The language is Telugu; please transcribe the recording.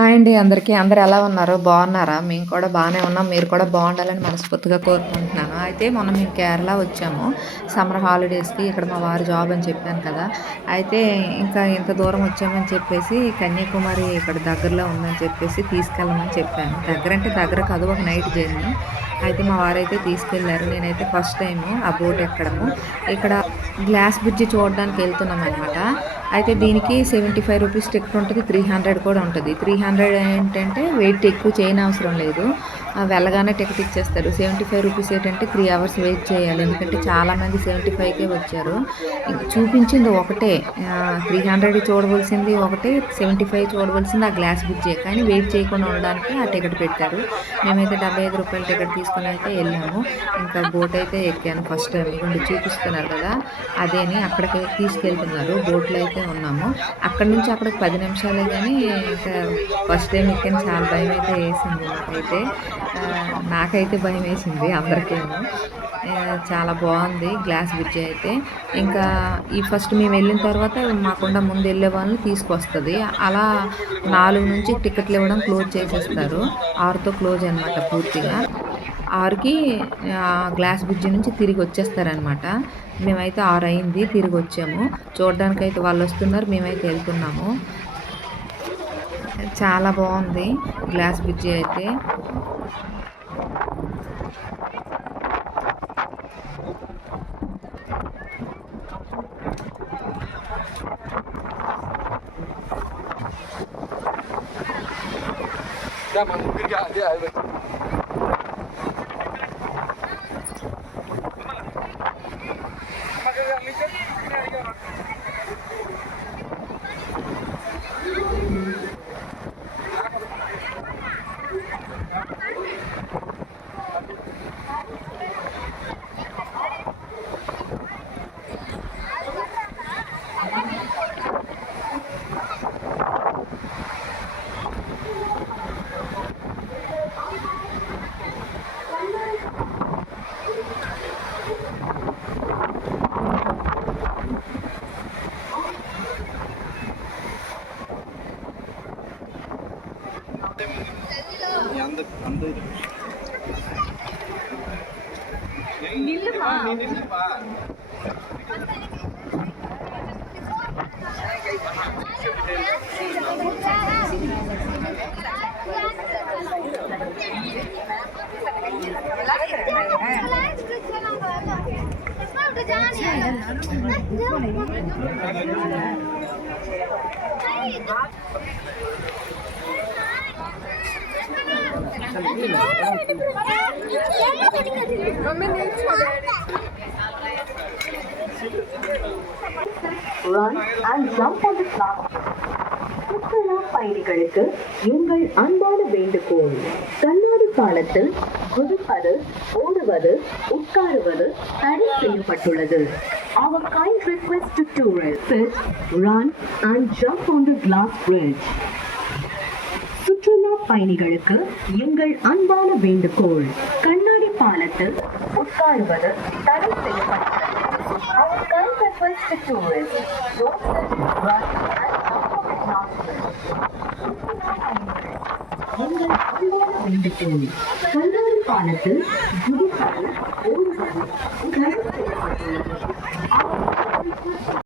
హాయ్ అండి అందరికీ. అందరూ ఎలా ఉన్నారు? బాగున్నారా? మేము కూడా బాగానే ఉన్నాం. మీరు కూడా బాగుండాలని మనస్ఫూర్తిగా కోరుకుంటున్నాను. అయితే మొన్న మేము కేరళ వచ్చాము సమ్మర్ హాలిడేస్‌కి. ఇక్కడ మా వారి జాబ్ అని చెప్పాను కదా! అయితే ఇంకా ఇంత దూరం వచ్చామని చెప్పేసి కన్యాకుమారి ఇక్కడ దగ్గరలో ఉందని చెప్పేసి తీసుకెళ్ళమని చెప్పాను. దగ్గరంటే దగ్గర కాదు, ఒక నైట్ జర్నీ. అయితే మా వారైతే తీసుకెళ్లారు. నేనైతే ఫస్ట్ టైము ఆ బోట్ ఎక్కడము. ఇక్కడ గ్లాస్ బ్రిడ్జ్ చూడడానికి ఎళ్తున్నామనమాట. అయితే దీనికి రూ. 75 టికెట్ ఉంటది. 300 కూడా ఉంటది. 300 ఏంటంటే వెయిట్ ఎక్కువ చేయనవసరం లేదు. వెళ్ళగానే టికెట్ ఇచ్చేస్తారు. రూ. 75 ఏంటంటే 3 అవర్స్ వెయిట్ చేయాలి. ఎందుకంటే చాలామంది 75కే వచ్చారు. చూపించింది ఒకటే. 300 చూడవలసింది ఒకటే, 75 చూడవలసింది ఆ గ్లాస్ బ్రిడ్జే. కానీ వెయిట్ చేయకుండా ఉండడానికి ఆ టికెట్ పెట్టారు. మేమైతే రూ. 75 టికెట్ తీసుకొని అయితే వెళ్ళాము. ఇంకా బోట్ అయితే ఎక్కాను ఫస్ట్ టైం. ఇదిగోండి చూపిస్తున్నారు కదా! అదేని అక్కడికి తీసుకెళ్తున్నారు. బోట్‌లో అయితే ఉన్నాము. అక్కడి నుంచి అక్కడికి 10 నిమిషాలే గానీ ఇంకా ఫస్ట్ టైం ఎక్కాను. చాలా భయమైతే వేసింది నాకైతే. నాకైతే భయమేసింది, అందరికేమో. చాలా బావుంది గ్లాస్ బ్రిడ్జ్ అయితే. ఇంకా ఈ ఫస్ట్ మేము వెళ్ళిన తర్వాత మాకుండా ముందు వెళ్ళే వాళ్ళని తీసుకొస్తది. అలా 4 నుంచి టికెట్లు ఇవ్వడం క్లోజ్ చేసేస్తారు. 6తో క్లోజ్ అనమాట పూర్తిగా. 6కి గ్లాస్ బ్రిడ్జ్ నుంచి తిరిగి వచ్చేస్తారనమాట. మేమైతే 6 అయింది తిరిగొచ్చాము. చూడడానికైతే వాళ్ళొస్తున్నారు. మేమైతే ఎళ్తున్నాము. చాలా బావుంది గ్లాస్ బ్రిడ్జి అయితే. Run and jump on the cloud. சுற்றுலா பயணிகளுக்கு எங்கள் அன்பான வேண்டுகோள். கண்ணாடி பாலத்தில் குதிப்பது, ஓடுவது, உட்காருவது தடை செய்யப்பட்டுள்ளது. Our kind request to tourists is run and jump on the glass bridge. சுற்றுலா பயணிகளுக்கு எங்கள் அன்பான வேண்டுகோள். கண்ணாடி பாலத்தில் உட்காருவது தடை செய்யப்பட்டுள்ளது. Our kind request to tourists don't run and jump on the glass bridge. எங்கள் அன்பான வேண்டுகோள். கண்ணாடி பாலத்தில்